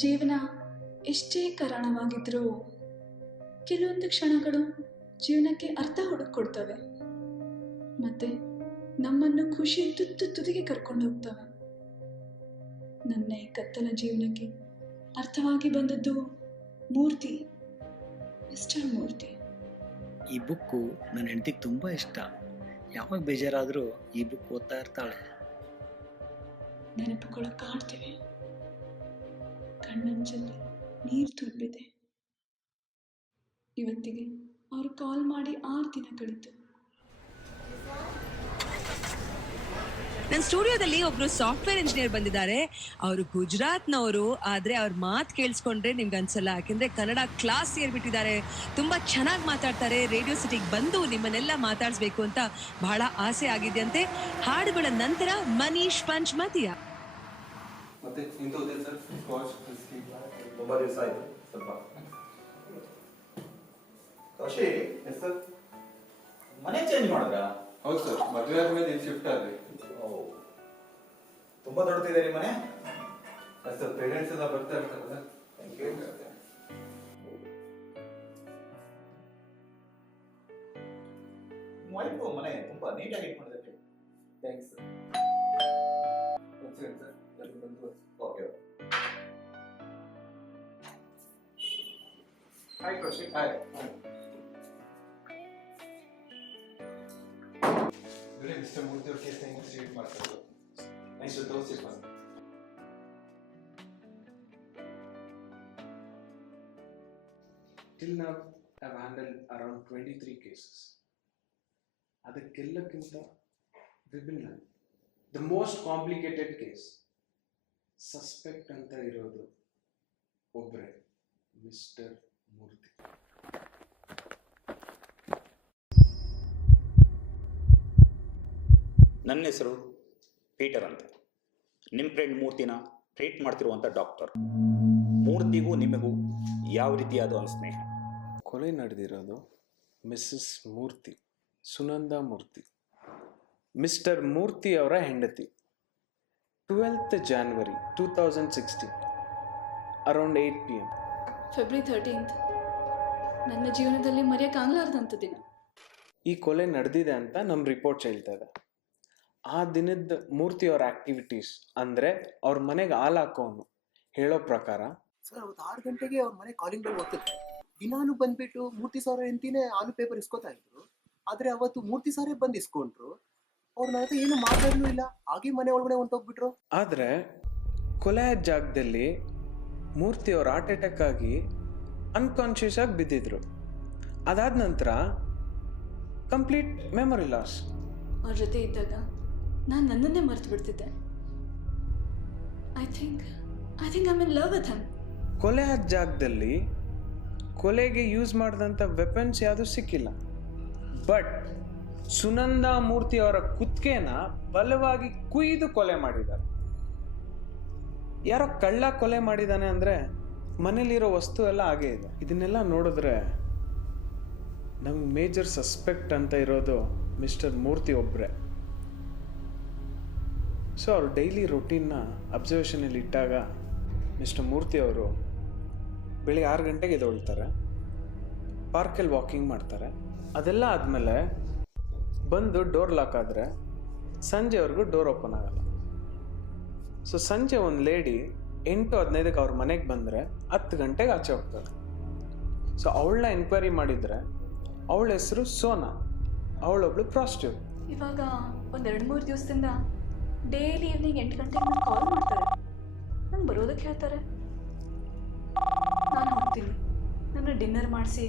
ಜೀವನ ಎಷ್ಟೇ ಕರಾಳವಾಗಿದ್ರೂ ಕೆಲವೊಂದು ಕ್ಷಣಗಳು ಜೀವನಕ್ಕೆ ಅರ್ಥ ಹುಡುಕೊಡ್ತವೆ ಮತ್ತೆ ನಮ್ಮನ್ನು ಖುಷಿ ತುದಿಗೆ ಕರ್ಕೊಂಡು ಹೋಗ್ತವೆ. ನನ್ನ ಈ ಕತ್ತಲ ಜೀವನಕ್ಕೆ ಅರ್ಥವಾಗಿ ಬಂದದ್ದು ಮೂರ್ತಿ, ಮಿಸ್ಟರ್ ಮೂರ್ತಿ. ಈ ಬುಕ್ಕು ನನ್ನ ಹೆಂಡತಿಗೆ ತುಂಬ ಇಷ್ಟ. ಯಾವಾಗ ಬೇಜಾರಾದರೂ ಈ ಬುಕ್ ಓದ್ತಾ ಇರ್ತಾಳೆ. ನೆನಪುಗಳು ಕಾಡ್ತಿವೆ, ಕಣ್ಣಂಚಲ್ಲಿ ನೀರು ತುಂಬಿದೆ. ಇವತ್ತಿಗೆ ಅವರು ಕಾಲ್ ಮಾಡಿ 6 ದಿನ ಕಳೀತು. ನನ್ನ ಸ್ಟುಡಿಯೋದಲ್ಲಿ ಒಬ್ರು ಸಾಫ್ಟ್ವೇರ್ ಇಂಜಿನಿಯರ್ ಬಂದಿದ್ದಾರೆ. ಅವರು ಗುಜರಾತ್ನವರು, ಆದ್ರೆ ಅವ್ರ ಮಾತು ಕೇಳಿಸ್ಕೊಂಡ್ರೆ ನಿಮ್ಗೆ ಅನ್ಸಲ್ಲ, ಯಾಕೆಂದ್ರೆ ಕನ್ನಡ ಕ್ಲಾಸ್ ಏರ್ಬಿಟ್ಟಿದ್ದಾರೆ. ತುಂಬಾ ಚೆನ್ನಾಗಿ ಮಾತಾಡ್ತಾರೆ. ರೇಡಿಯೋ ಸಿಟಿಗೆ ಬಂದು ನಿಮ್ಮನ್ನೆಲ್ಲ ಮಾತಾಡಿಸ್ಬೇಕು ಅಂತ ಬಹಳ ಆಸೆ ಆಗಿದೆ ಅಂತೆ. ಹಾಡುಗಳ ನಂತರ ಮನೀಶ್ ಪಂಚ್ಮತಿಯ ಮತ್ತೆ ಸರ್ ತುಂಬಾ ದಿವಸ ಆಯ್ತು. ಸ್ವಲ್ಪ ಕಾಶಿ ಸರ್ ಮನೆ ಚೇಂಜ್ ಮಾಡಿದ್ರ? ಹೌದು ಸರ್, ಮದುವೆ ಆದ್ಮೇಲೆ ಇಲ್ಲಿ ಶಿಫ್ಟ್ ಆದ್ರಿ. ತುಂಬಾ ದೊಡ್ಡದಿದೆ ನಿಮ್ಮ ಮನೆ ಸರ್. ಪೇರೆಂಟ್ಸ್ ಎಲ್ಲ ಬರ್ತಾ ಇರ್ತಾರಲ್ಲ. ವೈಫು ಮನೆ ತುಂಬಾ ನೀಟಾಗಿ ಇಟ್ಕೊಂಡಿದ್ದಾರೆ. Thanks sir. ಸರ್ ಎಲ್ಲ ಬಂದು. ಓಕೆ. ಹಾಯ್ ಕಾಶಿ. ಹಾಯ್. ಇವರೇ ಮಿಸ್ಟರ್ ಮೂರ್ತಿ ಅವ್ರ ಕೇಸ್ ಇನ್ವೆಸ್ಟಿಗೇಟ್ ಮಾಡ್ತಾರೆ. Nice to dose it. Till now, I've handled around 23 cases. ಅದಕ್ಕೆಲ್ಲಕ್ಕಿಂತ ವಿಭಿನ್ನ, the most complicated case, suspect ಅಂತ ಇರೋದು ಒಬ್ಬರೇ, ಮಿಸ್ಟರ್ ಮೂರ್ತಿ. ನನ್ನ ಹೆಸರು ಪೀಟರ್ ಅಂತ. ನಿಮ್ಮ ಫ್ರೆಂಡ್ ಮೂರ್ತಿನ ಟ್ರೀಟ್ ಮಾಡ್ತಿರುವಂಥ ಡಾಕ್ಟರ್. ಮೂರ್ತಿಗೂ ನಿಮಗೂ ಯಾವ ರೀತಿಯಾದ ಒಂದು ಸ್ನೇಹ? ಕೊಲೆ ನಡೆದಿರೋದು ಮಿಸ್ಸಸ್ ಮೂರ್ತಿ, ಸುನಂದಾ ಮೂರ್ತಿ, ಮಿಸ್ಟರ್ ಮೂರ್ತಿ ಅವರ ಹೆಂಡತಿ. 12th January 2016 around 8 PM. February 13th ನನ್ನ ಜೀವನದಲ್ಲಿ ಮರೆಯಕ್ಕಾಗಲಾರ್ದಂಥ ದಿನ. ಈ ಕೊಲೆ ನಡೆದಿದೆ ಅಂತ ನಮ್ಮ ರಿಪೋರ್ಟ್ಸ್ ಹೇಳ್ತಾ ಇದೆ. ಆ ದಿನದ ಮೂರ್ತಿ ಅವ್ರ ಆಕ್ಟಿವಿಟೀಸ್ ಅಂದ್ರೆ ಅವ್ರ ಮನೆಗೆ ಹಾಲು ಹಾಕೋನು ಹೇಳೋ ಪ್ರಕಾರ ಸರ್, ಅವತ್ತು 6 ಗಂಟೆಗೆ ಅವ್ರ ಮನೆ ಕಾಲಿಂಗ್ ಬೆಲ್ ಓದ್ತಿದ್ರು. ದಿನಾನು ಬಂದ್ಬಿಟ್ಟು ಮೂರ್ತಿ ಸಾರ ಎಂತಿನೇ ಹಾಲು ಪೇಪರ್ ಇಸ್ಕೊತಾ ಇದ್ರು. ಆದ್ರೆ ಅವತ್ತು ಮೂರ್ತಿ ಸಾರೇ ಬಂದು ಇಸ್ಕೊಂಡ್ರು. ಅವ್ರ ನನ್ನ ಹತ್ರ ಏನು ಮಾತಾಡಲೂ ಇಲ್ಲ, ಹಾಗೆ ಮನೆ ಒಳಗಡೆ ಹೊಂಟೋಗ್ಬಿಟ್ರು. ಆದ್ರೆ ಕೊಲೆ ಜಾಗದಲ್ಲಿ ಮೂರ್ತಿ ಅವ್ರ ಹಾರ್ಟ್ ಅಟ್ಯಾಕ್ ಆಗಿ ಅನ್ಕಾನ್ಶಿಯಸ್ ಆಗಿ ಬಿದ್ದಿದ್ರು. ಅದಾದ ನಂತರ ಕಂಪ್ಲೀಟ್ ಮೆಮೊರಿ ಲಾಸ್. ಅವ್ರ ಜೊತೆ ಇದ್ದಾಗ ನಾನು ನನ್ನನ್ನೇ ಮರ್ತು ಬಿಡ್ತಿದ್ದೆ. I think I am in love with him. ಕೊಲೆ ಆದ ಜಾಗದಲ್ಲಿ ಕೊಲೆಗೆ ಯೂಸ್ ಮಾಡಿದಂಥ ವೆಪನ್ಸ್ ಯಾವುದು ಸಿಕ್ಕಿಲ್ಲ. ಬಟ್ ಸುನಂದಾ ಮೂರ್ತಿ ಅವರ ಕುತ್ತಿಗೆನ ಬಲವಾಗಿ ಕುಯ್ದು ಕೊಲೆ ಮಾಡಿದ್ದಾರೆ. ಯಾರೋ ಕಳ್ಳ ಕೊಲೆ ಮಾಡಿದಾನೆ ಅಂದ್ರೆ ಮನೇಲಿರೋ ವಸ್ತು ಎಲ್ಲ ಹಾಗೆ ಇದೆ. ಇದನ್ನೆಲ್ಲ ನೋಡಿದ್ರೆ ನಮ್ಗೆ ಮೇಜರ್ ಸಸ್ಪೆಕ್ಟ್ ಅಂತ ಇರೋದು ಮಿಸ್ಟರ್ ಮೂರ್ತಿ ಒಬ್ಬರೇ. ಸೊ ಅವ್ರು ಡೈಲಿ ರೊಟೀನ್ನ ಅಬ್ಸರ್ವೇಷನಲ್ಲಿ ಇಟ್ಟಾಗ ಮಿಸ್ಟರ್ ಮೂರ್ತಿ ಅವರು ಬೆಳಿಗ್ಗೆ 6 ಗಂಟೆಗೆ ಎದ್ದೇಳ್ತಾರೆ, ಪಾರ್ಕಲ್ಲಿ ವಾಕಿಂಗ್ ಮಾಡ್ತಾರೆ. ಅದೆಲ್ಲ ಆದಮೇಲೆ ಬಂದು ಡೋರ್ ಲಾಕ್ ಆದರೆ ಸಂಜೆವರೆಗೂ ಡೋರ್ ಓಪನ್ ಆಗಲ್ಲ. ಸೊ ಸಂಜೆ ಒಂದು ಲೇಡಿ 8:15ಕ್ಕೆ ಅವ್ರ ಮನೆಗೆ ಬಂದರೆ 10 ಗಂಟೆಗೆ ಆಚೆ ಹೋಗ್ತಾರೆ. ಸೊ ಅವಳನ್ನ ಎನ್ಕ್ವೈರಿ ಮಾಡಿದರೆ ಅವಳ ಹೆಸರು ಸೋನಾ, ಅವಳೊಬ್ಳು ಪ್ರಾಸ್ಟಿಟ್ಯೂಟ್. ಇವಾಗ ಒಂದು 2-3 ದಿವಸದಿಂದ ಡೈಲಿ ಈವ್ನಿಂಗ್ 8 ಗಂಟೆಗೆ ನಾನು ಕಾಲ್ ಮಾಡ್ತಾರೆ. ನಂಗೆ ಬರೋದಕ್ಕೆ ಹೇಳ್ತಾರೆ. ನಾನು ಹೋಗ್ತೀನಿ, ನನ್ನ ಡಿನ್ನರ್ ಮಾಡಿಸಿ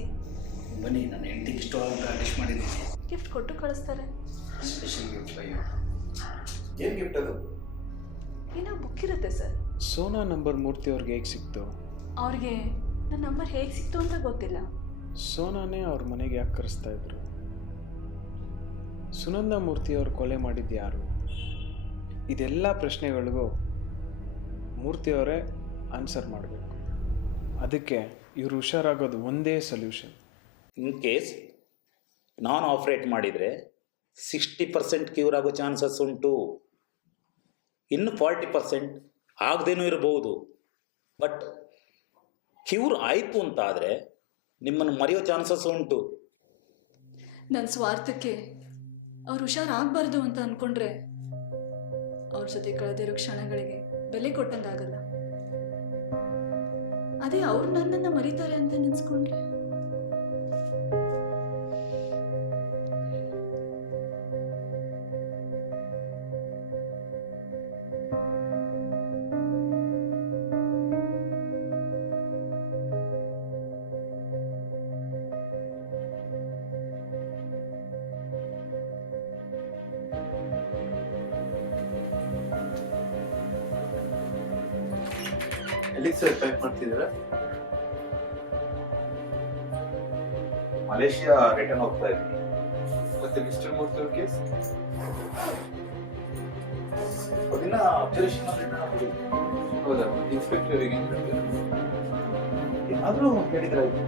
ಬನ್ನಿ, ನನ್ನ ಹೆಂಡತಿಗೆ ಇಷ್ಟವಾದ ಡಿಶ್ ಮಾಡಿದ್ದೀನಿ. ಗಿಫ್ಟ್ ಕೊಟ್ಟು ಕಳಿಸ್ತಾರೆ. Special gift. ಏನ್ ಗಿಫ್ಟ್ ಅದು? ಏನೋ ಬುಕ್ ಇರುತ್ತೆ ಸರ್. ಸೋನಾ ನಂಬರ್ ಮೂರ್ತಿ ಅವ್ರಿಗೆ ಹೇಗೆ ಸಿಕ್ತು? ಅವ್ರಿಗೆ ನನ್ನ ನಂಬರ್ ಹೇಗೆ ಸಿಕ್ತು ಅಂತ ಗೊತ್ತಿಲ್ಲ. ಸೋನಾನೇ ಅವ್ರ ಮನೆಗೆ ಯಾಕೆ ಕರೆಸ್ತಾ ಇದ್ರು? ಸುನಂದಾ ಮೂರ್ತಿ ಅವ್ರು ಕೊಲೆ ಮಾಡಿದ್ದು ಯಾರು? ಇದೆಲ್ಲ ಪ್ರಶ್ನೆಗಳಿಗೂ ಮೂರ್ತಿಯವರೇ ಆನ್ಸರ್ ಮಾಡಬೇಕು. ಅದಕ್ಕೆ ಇವರು ಹುಷಾರಾಗೋದು ಒಂದೇ solution. In case non operate ಮಾಡಿದರೆ 60% ಕ್ಯೂರ್ ಆಗೋ ಚಾನ್ಸಸ್ ಉಂಟು. ಇನ್ನು 40% ಆಗದೇನೂ ಇರಬಹುದು. ಬಟ್ ಕ್ಯೂರ್ ಆಯಿತು ಅಂತ ಆದರೆ ನಿಮ್ಮನ್ನು ಮರೆಯೋ ಚಾನ್ಸಸ್ ಉಂಟು. ನನ್ನ ಸ್ವಾರ್ಥಕ್ಕೆ ಅವ್ರು ಹುಷಾರಾಗಬಾರ್ದು ಅಂತ ಅಂದ್ಕೊಂಡ್ರೆ ಅವ್ರ ಜೊತೆ ಕಳೆದಿರೋ ಕ್ಷಣಗಳಿಗೆ ಬೆಲೆ ಕೊಟ್ಟಂಗಾಗಲ್ಲ. ಅದೇ ಅವ್ರು ನನ್ನನ್ನು ಮರೀತಾರೆ ಅಂತ ನೆನೆಸ್ಕೊಂಡ್ರೆ ಎಲ್ಲಿ ಸರ್ ಟೈಪ್ ಮಾಡ್ತಿದ್ದೀರಾ? ಮಲೇಷಿಯಾ ರಿಟರ್ನ್ ಹೋಗ್ತಾ ಇದ್ದೀನಿ. ಮತ್ತೆ ಮಿಸ್ಟರ್ ಮೂರ್ತಿ ಅವ್ರ ಕೇಸ್ ಅದನ್ನ ಅಬ್ಸರ್ವೇಷನ್ ಮಾಡಿ ಹೌದಾ? ಇನ್ಸ್ಪೆಕ್ಟರ್ ಏನು ಹೇಳ್ತಾರೆ? ಏನಾದ್ರೂ ಹೇಳಿದ್ರೆ ಆಯ್ತು.